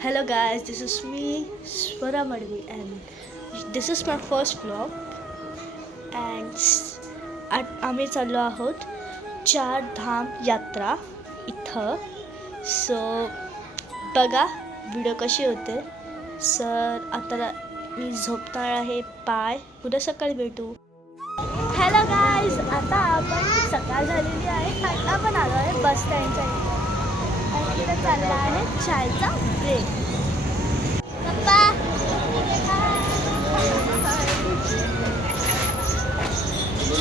Hello guys, this is me Swara Madvi and this is my first vlog and आम्ही चाललो आहोत चार धाम यात्रा इथं. सो बघा व्हिडिओ कशी होते. सर आता मी झोपणार आहे. पाय उद्या सकाळी भेटू. हॅलो गाईज, आता आपण सकाळ झालेली आहे. आता आपण आलो आहे बस स्टँडच्या इथे आणि इथं चालला आहे चायचा ब्रेक. पप्पा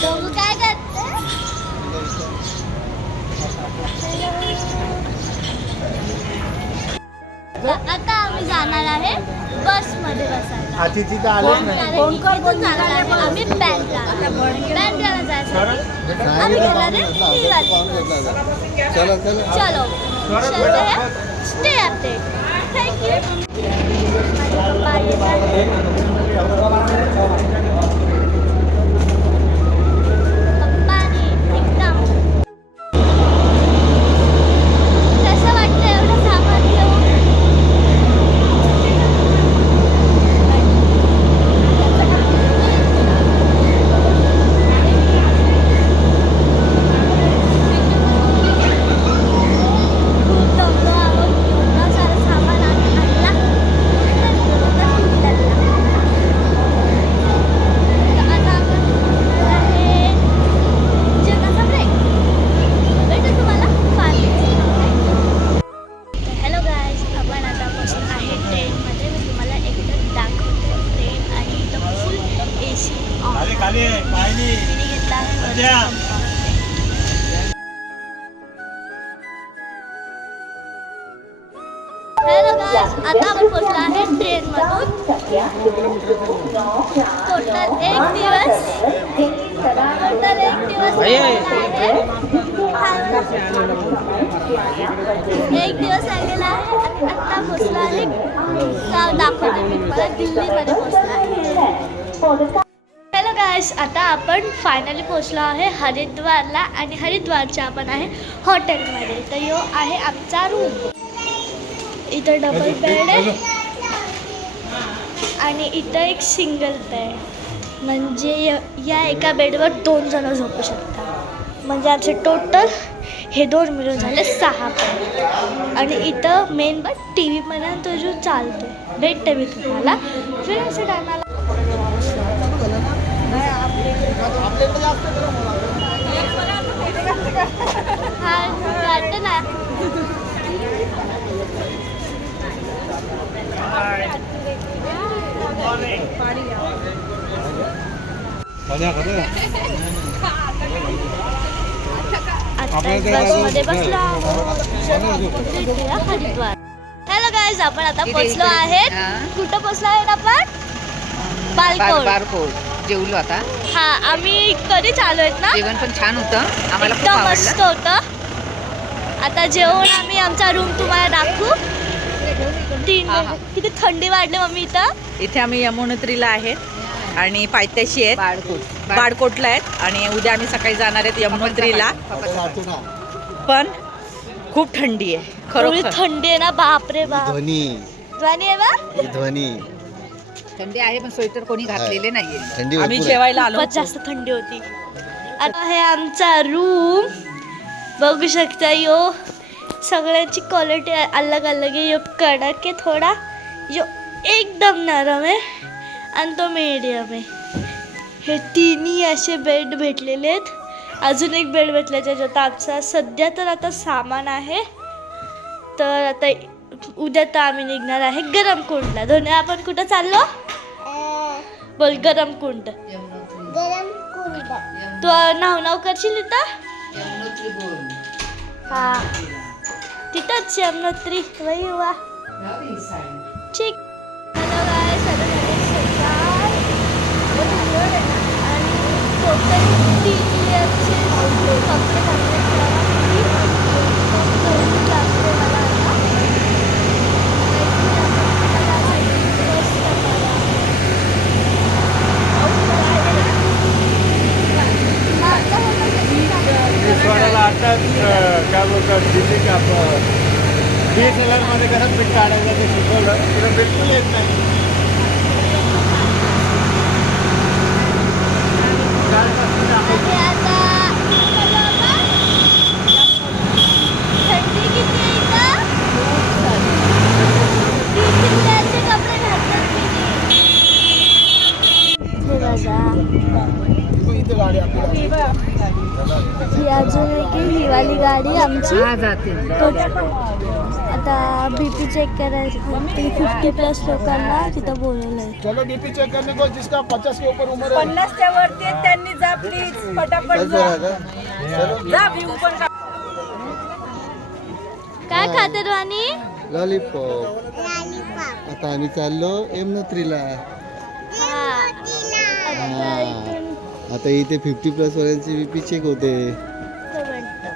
लोक काय करते. आता आम्ही जाणार आहे बसमध्ये बसायला. कोण जाणार आहे. आम्ही बँड्राला जायचं. आम्ही घेणार आहे चलो स्टे अपडेट. थँक्यू. आता आपण पोहोचलो आहे ट्रेनमधून. टोटल एक दिवस लागलेला आहे. आता पोहोचलो आहे गाव दाखवते मी तुम्हाला. दिल्लीमध्ये पोहोचलो आहे. हॅलो गाईस, आता आपण फायनली पोहोचलो आहे हरिद्वारला आणि हरिद्वारच्या आपण आहे हॉटेलमध्ये. तर यो आहे आमचा रूम. इथं डबल बेड आहे आणि इथं एक सिंगल बेड. म्हणजे या एका बेडवर 2 जण झोपू शकतात. म्हणजे आमचे टोटल हे 2 मिळून झाले 6 बेड. आणि इथं मेन बेड टी व्हीमध्ये तो जो चालतो भेटते मी तुम्हाला फिर असे टायमाला. हा वाटतं ना. बसमध्ये बसलो हरिद्वार. हॅलो गाईज, आपण आता पोहोचलो आहेत. कुठं पोहोचलो आहेत आपण. बालकोट. जेवलो आता. हा, आम्ही कधीच आलो आहेत ना. जेवण पण छान होतं. आम्हाला खूप एकदम मस्त होतं. आता जेवण आम्ही आमचा रूम तुम्हाला दाखवू. किती थंडी वाढली मम्मी इथं. इथे आम्ही यमुनोत्रीला आहेत आणि पायथ्याशी आहेत. बाळकोटला आहेत आणि उद्या आम्ही सकाळी जाणार आहेत यमुनोत्रीला. पण खूप थंडी आहे. खरोखर थंडी आहे ना. बापरे बाप. ध्वनी आहे बा. थंडी आहे पण स्वेटर कोणी घातलेले नाहीये. आम्ही जेवायला आलो. खूपच जास्त थंडी होती. आता हे आमचा रूम बघू शकता. यो सगळ्याची क्वालिटी अलग अलग आहे. यो कडक आहे थोडा, यो एकदम नरम आहे आणि तो मीडियम आहे. हे तिन्ही असे बेड भेटलेले आहेत. अजून एक बेड भेटला ज्याच्यात आमचा सध्या तर आता सामान आहे. तर आता उद्या तर आम्ही निघणार आहे गरम कुंडला. धोनी आपण कुठं चाललो बोल. गरम कुंड. तू नाव करशील इथं. हा तिथंच यमुनोत्री. वही वा ठीक. हॅलो गाईस, आणि टोटल 3 इयरचे कपडे घातले. आता क्या बोलतात दिल्ली का DSLR मध्ये कसं पीठ काढायचं ते शिकवलं, तुला बिलकुल येत नाही. आणि आता थंडी किती आहे इथं? किल्ल्याचे कपडे घातलेत मी. हे बघा, इथे गाडी आपली ही अजून एक ही वाली गाडी आमची. आता BP चेक करायचं, 50+ लोकांना तिथं बोलवलं आहे. चलो बीपी चेक करने को, जिसका 50 के ऊपर उम्र है. 50च्या वरती आहेत, त्यांनी जा प्लीज फटाफट जा. जा view पण काढ. काय खाते राणी? लॉलीपॉप. आता आम्ही चाललो यमुनोत्रीला. आता इथून आता इथे 50+ वाल्यांची बीपी चेक होते. तो म्हणतो.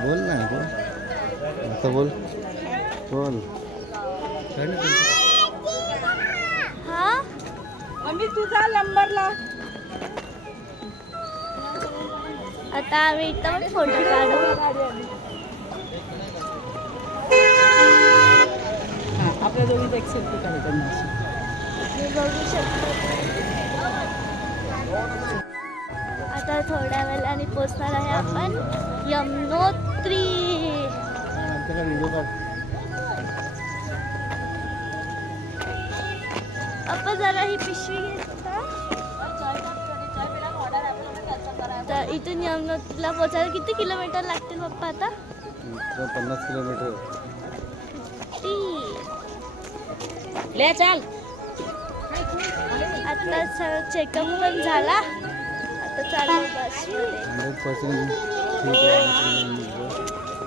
बोल ना बोल. आता बोल बोल. हा मम्मी तुझा नंबरला. आता आम्ही इथं पण फोटो काढू. आपल्या दोघीत एक सेल्फी काढायचा. मी बघू शकतो. आता थोड्या वेळाने पोचणार आहे आपण यमुनोत्री. आपण जरा ही पिशवी घेता. तर इथून यमुनोत्रीला पोचायला किती किलोमीटर लागतील पप्पा आता? 50 किलोमीटर. ले चाल. आता सगळं चेकअप पण झाला. आता चालू बसमध्ये. 100%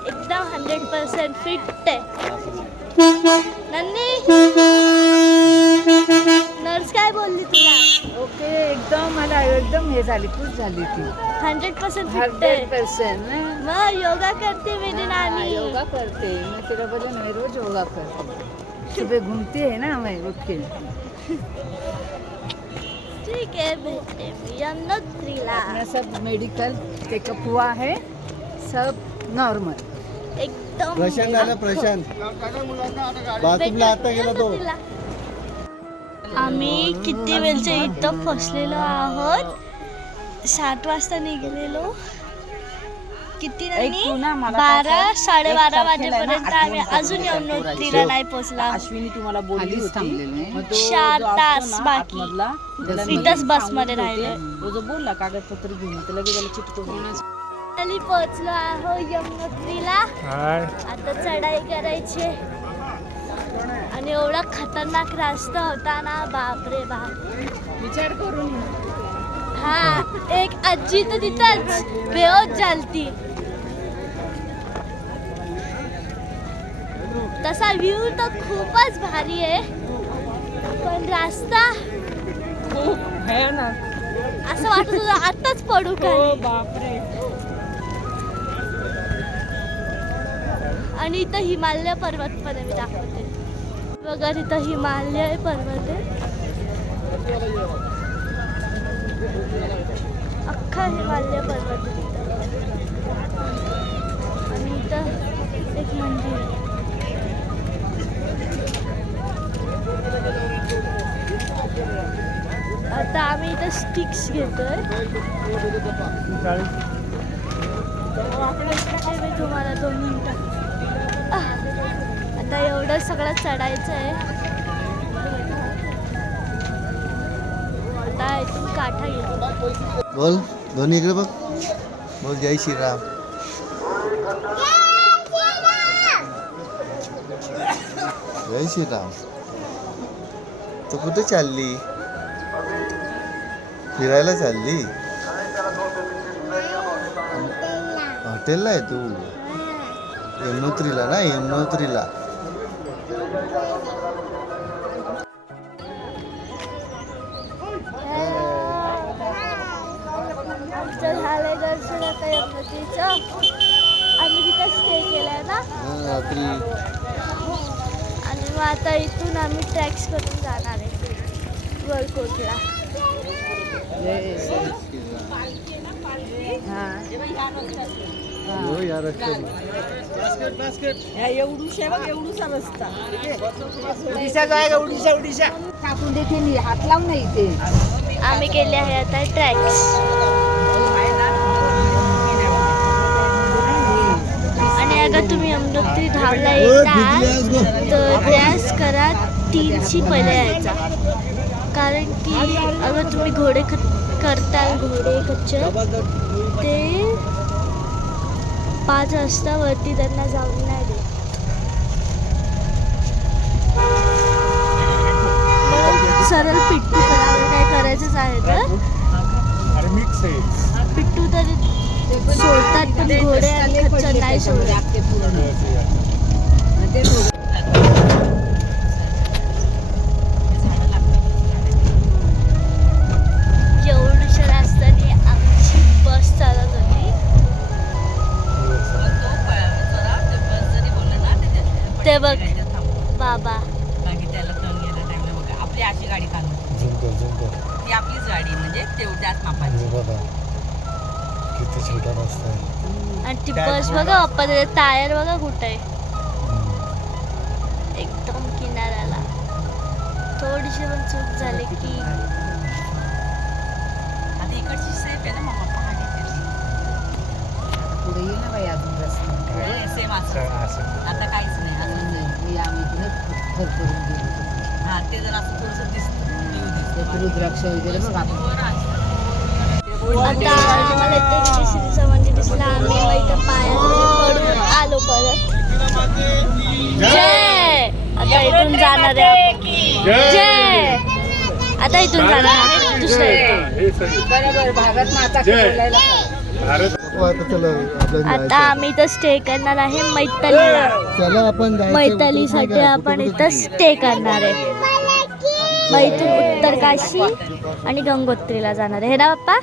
एकदम 100% फिट आहे. नन्नी नर्स काय बोलली तुला? ओके, एकदम मला एकदम हे झाली, खुश झाली ती. 100% फिट आहे. 100% मग योगा करते मेरी नानी. योगा करते मैं, तेरा वजन है, रोज योगा करते. सुबह घूमती है ना मैं उठ के. ठीक है, भेटते मी यमुनोत्रीला. अपना सब मेडिकल चेकअप हुआ है, सब नॉर्मल. एकदम प्रशांत आला. प्रशांत बाथरूमला आता गेला तो. आम्ही किती वेळचे इथं फसलेलो आहोत. 7 वाजता निघलेलो. किती पुन्हा मला 12 साडेबारा एक तारखेला आहे ना, वाजेपर्यंत आम्ही आठवण अजून झाली. यमुनोत्रीला नाही पोहोचला. अश्विनी तुम्हाला बोलली होती, मग तो 4 जो असतो तास ना बाकी. आतमधला, त्याला इथंच मी बसमध्ये सांगून राहिलोय. होते, तो जो बोलला कागदपत्र घेऊन तर लगेच त्याला चिटकवून. खाली पोहोचलो आहो यमुनोत्रीला. आता चढाई करायची आणि एवढा खतरनाक रस्ता होता ना, बापरे बाप. विचार करून. हा, एक आजी तर तिथंच बेहोश झालती. तसा व्ह्यू तर खूपच भारी आहे, पण रस्ता खूप ना. असं वाटत होतं आताच पडू खाली. बापरे. आणि इथं हिमालय पर्वत पण आहे, मी दाखवते बघा. तिथं हिमालय पर्वत आहे, अख्खा हिमालय पर्वत आहे तिथं. आणि इथं एक मंदिर आहे. आता आम्ही इथं स्टिक्स घेतोय. मी तुम्हाला 2 मिनिटं. आता एवढं सगळं चढायचं आहे. आता इथून काठा घेतो. बोल दोन्ही इकडे बघ. बोल जय श्रीराम. जय श्रीराम. तू कुठे चालली? फिरायला चालली? हॉटेलला आहे तू? यमुनोत्रीला ना, यमुनोत्रीला. आमचं झालंय दर्शन आता यमुनोत्रीचं. आम्ही तिथं स्टे केलाय ना, रात्री. आणि मग आता इथून आम्ही ट्रॅक्स करून जाणार आहे वरकोटला. हो या रस्त्याने. एवढूसा रस्ता टाकून देते मी, हात लावून नाही इथे. आम्ही केले आहे आता ट्रॅक्स. आणि अगर तुम्ही यमुनोत्री धामला येतात तर प्रयास करा 3ची पहिले यायचा. कारण की अगर तुम्ही घोडे करताल घोडे खच्चर ते 5 वाजता वरती त्यांना जाऊन नाही देत. सरळ पिट्टू करावं काय करायचंच आहे तर पिट्टू तर सोडतात पण घोडे आणि खच्चर नाही सोडत. एवढ्याशा रस्त्याने आमची बस चालत होती. ते बघ बाबा आपली अशी गाडी काढून ती आपलीच गाडी म्हणजे तेवढ्याच मापाची. किती छोटा रस्ता आहे. आणि ती बस बघा बाप्पा त्याचे टायर बघा कुठे आहे. एकदम किनाऱ्याला. थोडीशी पण चूक झाली की आता इकडची सेफ आहे ना मग पहाडी पुढे येईल ना बाई अजून रस्ता. सेम असं आता काहीच नाही अजून मी आम्ही इथूनच करून गेलो. हा ते जर असं थोडंसं दिसतं रुद्राक्ष वगैरे बघ आपण. आता आम्हाला इथं श्रीचं मंदिर दिसलं. आम्ही मग इथं पायात पडून आलो परत. जय. आता इथून जाणार आहे आपण. जय. आता इथून जाणार आहे दुसऱ्या इथून. बरोबर भारत माता बोलायला हो, आता चला आपण आता जायचं. आम्ही इथं स्टे करणार आहे मैतालीला. चला आपण जायचं. मैतालीसाठी आपण इथं स्टे करणार आहे. मग इथून उत्तर काशी आणि गंगोत्रीला जाणार आहे हे ना बाप्पा.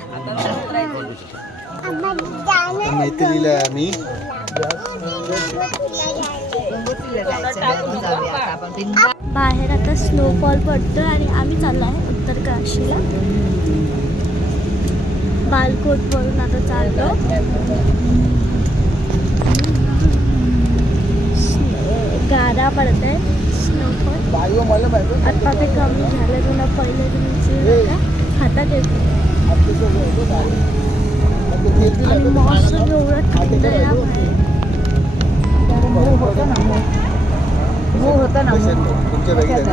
मैत्रिणीला आम्ही बाहेर आता स्नोफॉल पडतो आणि आम्ही चाललो आहे उत्तर काशीला. बालकोट वरून आता चाललो. गारा पडत आहे स्नोफॉल. आता ते कमी झालं तुला पहिले तुम्ही हातात येतो. आणि मौसम एवढं थंड आहे ना बाहेर. होतं ना तुमच्या बॅगेत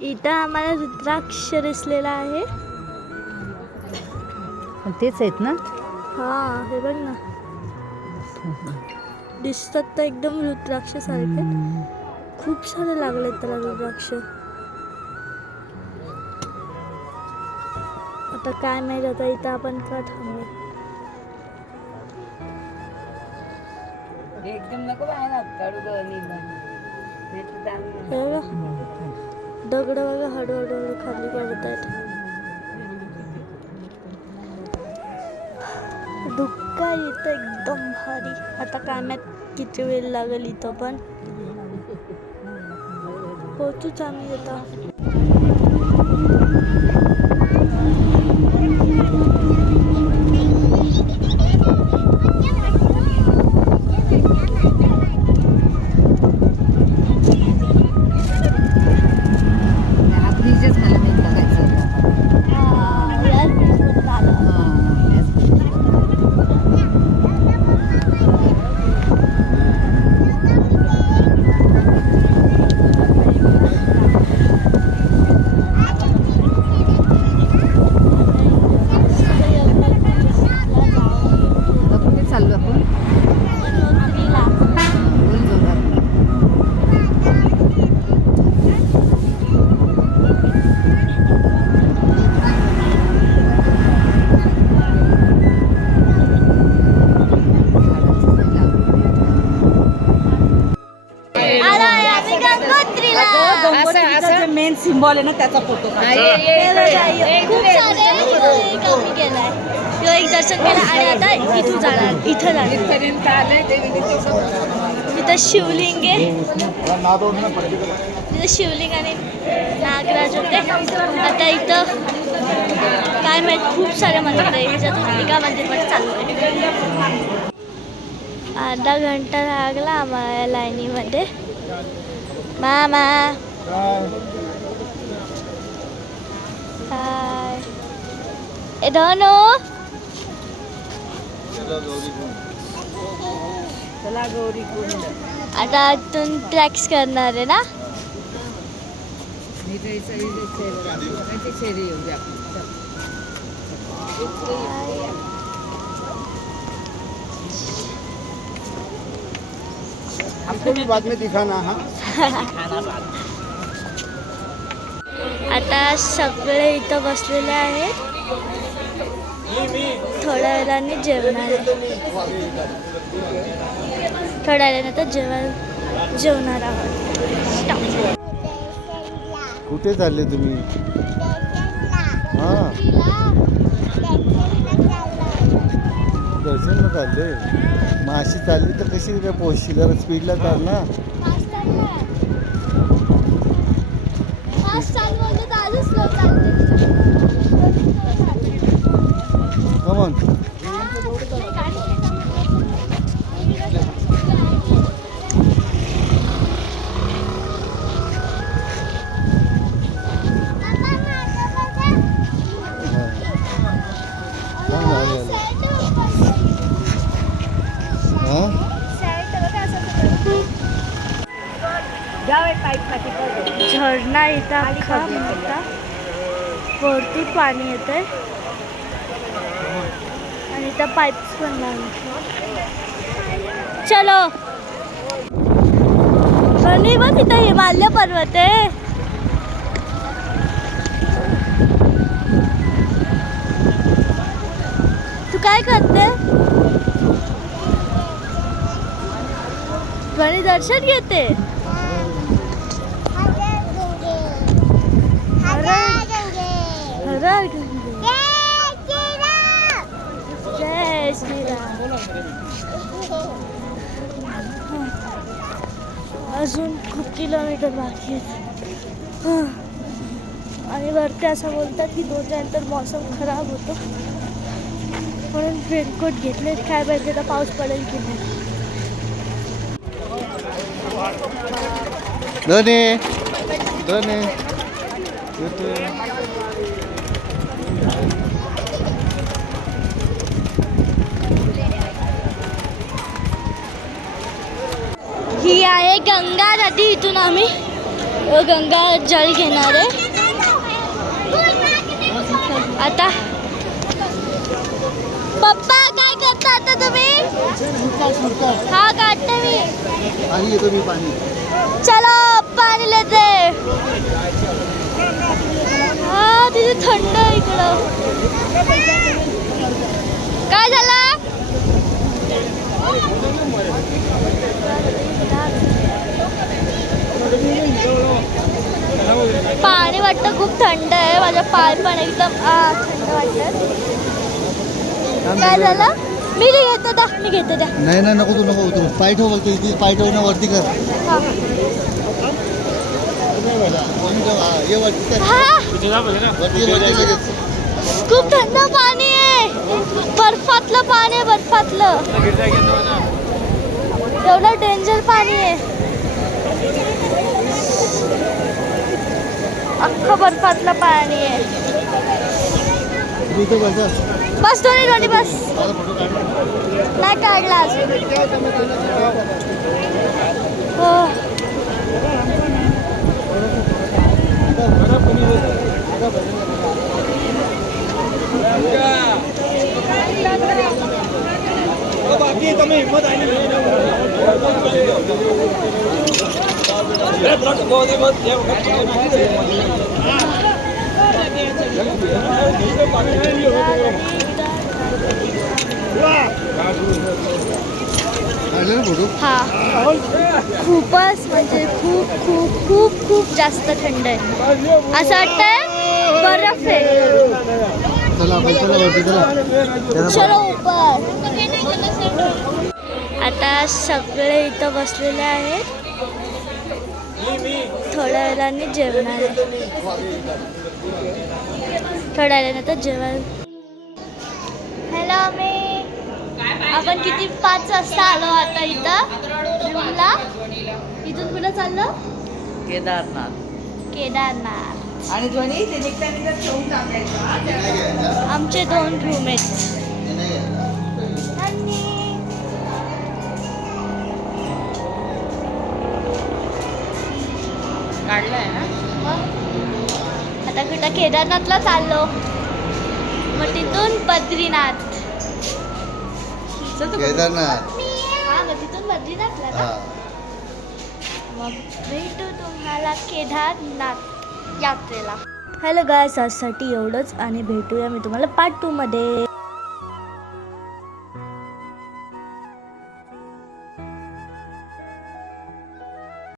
इथं आम्हाला रुद्राक्ष दिसलेला आहे. तेच आहेत ना. हा हे बघ ना दिसतात तर एकदम रुद्राक्ष सारखे. खूप सारे लागले त्याला रुद्राक्ष. आता काय माहित आता इथं आपण का थांबलो. एकदम नको बाहेर हे बघा दगड बघा हळूहळू खाली पडत आहेत. धुक्का इथं एकदम भारी. आता काय माहित किती वेळ लागेल इथं पण पोहोचूच आम्ही आता. ब्रिजच मला नाही बघायचं होतं. यार ब्रिजमधून आलं. कुठे चाललो आपण. गंगोत्रीला. बोल जोरात. आलोय आम्ही गंगोत्रीला. गंगोत्रीचं मेन सिम्बॉल आहे ना त्याचा फोटो काढ. हे बघा, खूप सारे एक आम्ही केलाय. तो एक दर्शन केलं आणि आता इथून जाणार इथं जाणार. इथपर्यंत आले इथं शिवलिंग आहे. तिथे शिवलिंग आणि नागराज होते. आता इथं काय माहित खूप सारे मंदिर आहे. ह्याच्यातून एका मंदिरमध्ये चालू आहे. अर्धा घंटा लागला आम्हाला लाईनीमध्ये. मामा हाय. ए धनु चला गौरी कुंड. आता आतून ट्रॅक्स करणार आहे ना. हमको भी बाद में दिखाना. हाँ आता सगळे इथं बसलेले आहेत. थोड्या वेळाने जेवणार आहे. थोड्या वेळाने तर जेवणार आहोत. कुठे चालले तुम्ही? हां दर्शनला चालले. मग अशी चालली तर कशी काय पोहोचशी? जरा स्पीडला चाल ना. कमॉन. झरणा इथं अख्खा मोठा वरती पाणी येतंय आणि इथं पाईप्स पण लागले. चलो आणि बघ तिथं हिमालय पर्वत आहे. तू काय करते? गणी दर्शन घेते. जय श्रीराम. अजून खूप किलोमीटर बाकी आहेत. आणि वरती असं बोलतात की 2 नंतर मौसम खराब होतो म्हणून रेनकोट घेतले. काय पाहिजे तर पाऊस पडेल की नाही. धने ही आहे गंगा नदी. इथून आम्ही गंगा जल घेणार आहे. आता पप्पा काय करता आता तुम्ही? हा काढते मी. पाणी येतो मी. पाणी चलो पाणी लेते. हा तिथे थंड आहे इकडं. काय झालं? पाणी वाटतं खूप थंड आहे. माझा पाय पण एकदम थंड वाटतं. काय झालं? मी घेते द्या. मी घेते द्या. नाही ना नको. तू नको उतरू. पाय ठेव. बोलतो इथे पाय ठेव ना. वरती कर. हा. ये वरती कर. हा. वरती लगेच. खूप थंड पाणी आहे. बर्फातलं पाणी आहे. बर्फातलं एवढं डेंजर पाणी आहे. अख्खं बर्फातलं पाणी आहे. इथे बसा. बस दोन्ही बस. नाही काढला अजून. हो हा खूपच म्हणजे खूप खूप खूप खूप जास्त थंड आहे. असं वाटतंय बर्फ आहे. चलो ऊपर. आता सगळे इथं बसलेले आहेत. थोड्या वेळाने जेवणार आहे. थोड्या वेळाने तर जेवण. हॅलो आपण किती 5 वाजता आलो आता इथं रूमला. इथून कुठं चाललो? केदारनाथ. आणि ध्वनी ते निघता ठेवून टाकायचं. आमचे 2 रूम आहेत. काढलाय ना. आता कुठं केदारनाथला चाललो, मग तिथून बद्रीनाथ. केदारनाथ. हा मग तिथून बद्रीनाथला ना. मग भेटू तुम्हाला केदारनाथ यात्रेला. हॅलो गायस, आजसाठी एवढंच आणि भेटूया मी तुम्हाला पार्ट 2 मध्ये.